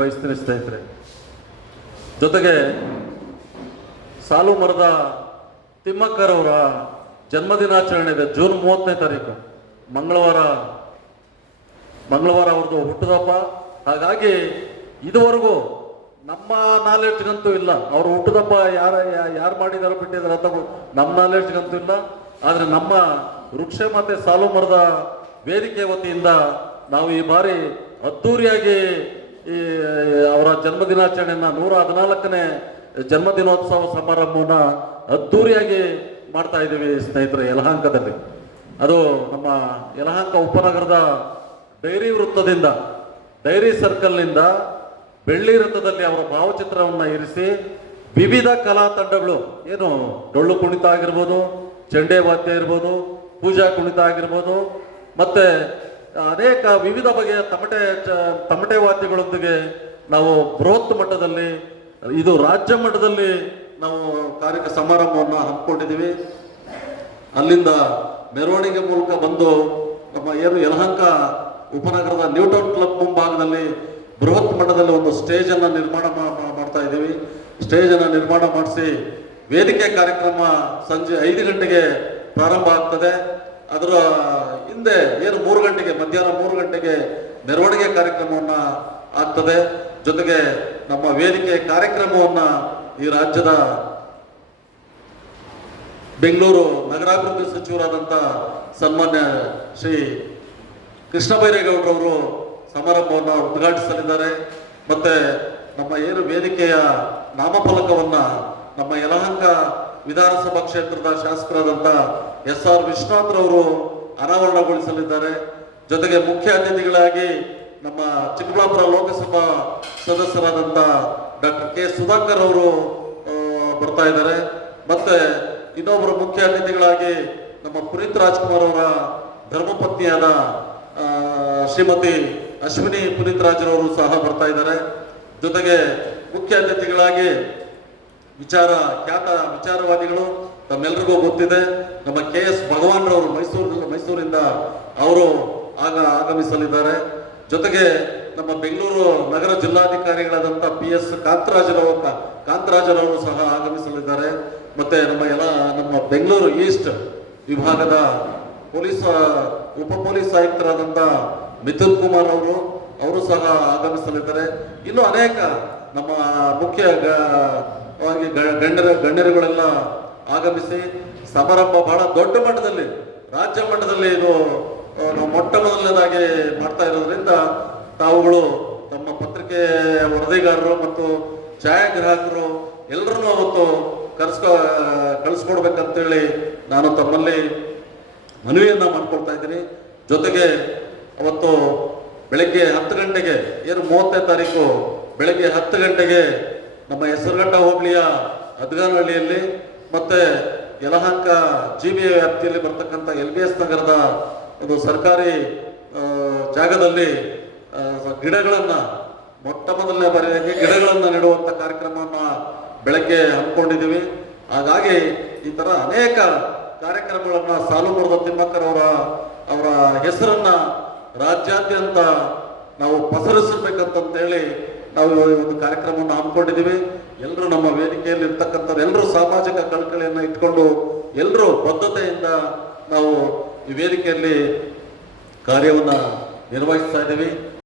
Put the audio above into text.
ಬಯಸ್ತೀನಿ ಸ್ನೇಹಿತರೆ. ಜೊತೆಗೆ ಸಾಲು ಮರದ ತಿಮ್ಮಕ್ಕರವರ ಜನ್ಮದಿನಾಚರಣೆ ಇದೆ ಜೂನ್ 30ನೇ ತಾರೀಕು, ಮಂಗಳವಾರ ಅವ್ರದ್ದು ಹುಟ್ಟುದಪ್ಪ. ಹಾಗಾಗಿ ಇದುವರೆಗೂ ನಮ್ಮ ನಾಲೆಡ್ಜ್ಗಂತೂ ಇಲ್ಲ, ಅವ್ರು ಹುಟ್ಟುದಪ್ಪ ಯಾರು ಮಾಡಿದಾರೋ ಬಿಟ್ಟಿದಾರ ಅಂತ ನಮ್ಮ ನಾಲೆಡ್ಜ್ಗಂತೂ ಇಲ್ಲ. ಆದರೆ ನಮ್ಮ ವೃಕ್ಷ ಮತ್ತು ಸಾಲು ಮರದ ವೇದಿಕೆ ವತಿಯಿಂದ ನಾವು ಈ ಬಾರಿ ಅದ್ಧೂರಿಯಾಗಿ ಈ ಅವರ ಜನ್ಮದಿನಾಚರಣೆಯನ್ನು 114ನೇ ಜನ್ಮದಿನೋತ್ಸವ ಸಮಾರಂಭವನ್ನು ಅದ್ಧೂರಿಯಾಗಿ ಮಾಡ್ತಾ ಇದ್ದೀವಿ ಸ್ನೇಹಿತರೆ. ಯಲಹಂಕದಲ್ಲಿ, ಅದು ನಮ್ಮ ಯಲಹಂಕ ಉಪನಗರದ ಡೈರಿ ವೃತ್ತದಿಂದ, ಡೈರಿ ಸರ್ಕಲ್ನಿಂದ ಬೆಳ್ಳಿ ವೃತ್ತದಲ್ಲಿ ಅವರ ಭಾವಚಿತ್ರವನ್ನು ಇರಿಸಿ ವಿವಿಧ ಕಲಾ ತಂಡಗಳು, ಏನು ಡೊಳ್ಳು ಕುಣಿತ ಆಗಿರ್ಬೋದು, ಚೆಂಡೆ ವಾದ್ಯ ಇರ್ಬೋದು, ಪೂಜಾ ಕುಣಿತ ಆಗಿರ್ಬೋದು, ಮತ್ತು ಅನೇಕ ವಿವಿಧ ಬಗೆಯ ತಮಟೆ ವಾದ್ಯಗಳೊಂದಿಗೆ ನಾವು ಬೃಹತ್ ಮಟ್ಟದಲ್ಲಿ, ಇದು ರಾಜ್ಯ ಮಟ್ಟದಲ್ಲಿ ನಾವು ಸಮಾರಂಭವನ್ನು ಹಮ್ಮಿಕೊಂಡಿದ್ದೀವಿ. ಅಲ್ಲಿಂದ ಮೆರವಣಿಗೆ ಮೂಲಕ ಬಂದು ನಮ್ಮ ಏನು ಯಲಹಂಕ ಉಪನಗರದ ನ್ಯೂಟನ್ ಕ್ಲಬ್ ಮುಂಭಾಗದಲ್ಲಿ ಬೃಹತ್ ಮಟ್ಟದಲ್ಲಿ ಒಂದು ಸ್ಟೇಜನ್ನು ನಿರ್ಮಾಣ ಮಾಡ್ತಾ ಇದ್ದೀವಿ. ಸ್ಟೇಜನ್ನು ನಿರ್ಮಾಣ ಮಾಡಿಸಿ ವೇದಿಕೆ ಕಾರ್ಯಕ್ರಮ ಸಂಜೆ 5 ಗಂಟೆಗೆ ಪ್ರಾರಂಭ ಆಗ್ತದೆ. ಅದರ ಹಿಂದೆ ಏನು 3 ಗಂಟೆಗೆ, ಮಧ್ಯಾಹ್ನ 3 ಗಂಟೆಗೆ ಮೆರವಣಿಗೆ ಕಾರ್ಯಕ್ರಮವನ್ನು ಆಗ್ತದೆ. ಜೊತೆಗೆ ನಮ್ಮ ವೇದಿಕೆ ಕಾರ್ಯಕ್ರಮವನ್ನು ಈ ರಾಜ್ಯದ ಬೆಂಗಳೂರು ನಗರಾಭಿವೃದ್ಧಿ ಸಚಿವರಾದಂಥ ಸನ್ಮಾನ್ಯ ಶ್ರೀ ಕೃಷ್ಣ ಬೈರೇಗೌಡರವರು ಸಮಾರಂಭವನ್ನು ಉದ್ಘಾಟಿಸಲಿದ್ದಾರೆ. ಮತ್ತು ನಮ್ಮ ಏನು ವೇದಿಕೆಯ ನಾಮಫಲಕವನ್ನು ನಮ್ಮ ಯಲಹಂಕ ವಿಧಾನಸಭಾ ಕ್ಷೇತ್ರದ ಶಾಸಕರಾದಂಥ SR ವಿಶ್ವನಾಥ್ರವರು ಅನಾವರಣಗೊಳಿಸಲಿದ್ದಾರೆ. ಜೊತೆಗೆ ಮುಖ್ಯ ಅತಿಥಿಗಳಾಗಿ ನಮ್ಮ ಚಿಕ್ಕಬಳ್ಳಾಪುರ ಲೋಕಸಭಾ ಸದಸ್ಯರಾದಂಥ ಡಾಕ್ಟರ್ K ಸುಧಾಕರ್ ಅವರು ಬರ್ತಾ ಇದ್ದಾರೆ. ಮತ್ತು ಇನ್ನೊಬ್ಬರು ಮುಖ್ಯ ಅತಿಥಿಗಳಾಗಿ ನಮ್ಮ ಪುನೀತ್ ರಾಜ್ಕುಮಾರ್ ಅವರ ಧರ್ಮಪತ್ನಿಯಾದ ಶ್ರೀಮತಿ ಅಶ್ವಿನಿ ಪುನೀತ್ ರಾಜ್ರವರು ಸಹ ಬರ್ತಾ ಇದ್ದಾರೆ. ಜೊತೆಗೆ ಮುಖ್ಯ ಅತಿಥಿಗಳಾಗಿ ಖ್ಯಾತ ವಿಚಾರವಾದಿಗಳು, ತಮ್ಮೆಲ್ಲರಿಗೂ ಗೊತ್ತಿದೆ, ನಮ್ಮ KS ಭಗವಾನ್ ರವರು ಮೈಸೂರಿಂದ ಅವರು ಆಗಮಿಸಲಿದ್ದಾರೆ. ಜೊತೆಗೆ ನಮ್ಮ ಬೆಂಗಳೂರು ನಗರ ಜಿಲ್ಲಾಧಿಕಾರಿಗಳಾದಂಥ PS ಕಾಂತರಾಜರವರು ಸಹ ಆಗಮಿಸಲಿದ್ದಾರೆ. ಮತ್ತು ನಮ್ಮ ಬೆಂಗಳೂರು ಈಸ್ಟ್ ವಿಭಾಗದ ಉಪ ಪೊಲೀಸ್ ಆಯುಕ್ತರಾದಂಥ ಮಿಥುನ್ ಕುಮಾರ್ ಅವರು ಸಹ ಆಗಮಿಸಲಿದ್ದಾರೆ. ಇನ್ನು ಅನೇಕ ನಮ್ಮ ಮುಖ್ಯ ಗಣ್ಯರುಗಳೆಲ್ಲ ಆಗಮಿಸಿ ಸಮಾರಂಭ ಬಹಳ ದೊಡ್ಡ ಮಟ್ಟದಲ್ಲಿ, ರಾಜ್ಯ ಮಟ್ಟದಲ್ಲಿ ಇದು ನಾವು ಮೊಟ್ಟ ಮೊದಲನೇದಾಗಿ ಮಾಡ್ತಾ ಇರೋದ್ರಿಂದ ತಾವುಗಳು ತಮ್ಮ ಪತ್ರಿಕೆ ವರದಿಗಾರರು ಮತ್ತು ಛಾಯಾಗ್ರಾಹಕರು ಎಲ್ಲರನ್ನೂ ಅವತ್ತು ಕಳಿಸ್ಕೊಡ್ಬೇಕಂತೇಳಿ ನಾನು ತಮ್ಮಲ್ಲಿ ಮನವಿಯನ್ನು ಮಾಡ್ಕೊಳ್ತಾ ಇದ್ದೀನಿ. ಜೊತೆಗೆ ಅವತ್ತು ಬೆಳಗ್ಗೆ 10 ಗಂಟೆಗೆ, ಏನು 30ನೇ ತಾರೀಕು ಬೆಳಗ್ಗೆ 10 ಗಂಟೆಗೆ ನಮ್ಮ ಹೆಸರುಘಟ್ಟ ಹೋಬಳಿಯ ಅದ್ಗಾನಹಳ್ಳಿಯಲ್ಲಿ ಮತ್ತು ಯಲಹಂಕ GBA ವ್ಯಾಪ್ತಿಯಲ್ಲಿ ಬರ್ತಕ್ಕಂಥ LBS ನಗರದ ಒಂದು ಸರ್ಕಾರಿ ಜಾಗದಲ್ಲಿ ಗಿಡಗಳನ್ನು, ಮೊಟ್ಟ ಮೊದಲನೇ ಬಾರಿಗೆ ಗಿಡಗಳನ್ನು ನೆಡುವಂಥ ಕಾರ್ಯಕ್ರಮವನ್ನು ಬೆಳಗ್ಗೆ ಹಮ್ಮಿಕೊಂಡಿದ್ದೀವಿ. ಹಾಗಾಗಿ ಈ ಥರ ಅನೇಕ ಕಾರ್ಯಕ್ರಮಗಳನ್ನು ಸಾಲು ಮರದ ತಿಮ್ಮಕ್ಕರವರ ಹೆಸರನ್ನು ರಾಜ್ಯಾದ್ಯಂತ ನಾವು ಪಸರಿಸಬೇಕಂತೇಳಿ ನಾವು ಒಂದು ಕಾರ್ಯಕ್ರಮವನ್ನು ಹಮ್ಮಿಕೊಂಡಿದ್ದೀವಿ. ಎಲ್ಲರೂ ನಮ್ಮ ವೇದಿಕೆಯಲ್ಲಿ ಇರ್ತಕ್ಕಂಥವ್ರು ಎಲ್ಲರೂ ಸಾಮಾಜಿಕ ಕಳಕಳಿಯನ್ನು ಇಟ್ಕೊಂಡು ಎಲ್ಲರೂ ಬದ್ಧತೆಯಿಂದ ನಾವು ಈ ವೇದಿಕೆಯಲ್ಲಿ ಕಾರ್ಯವನ್ನು ನಿರ್ವಹಿಸ್ತಾ ಇದ್ದೀವಿ.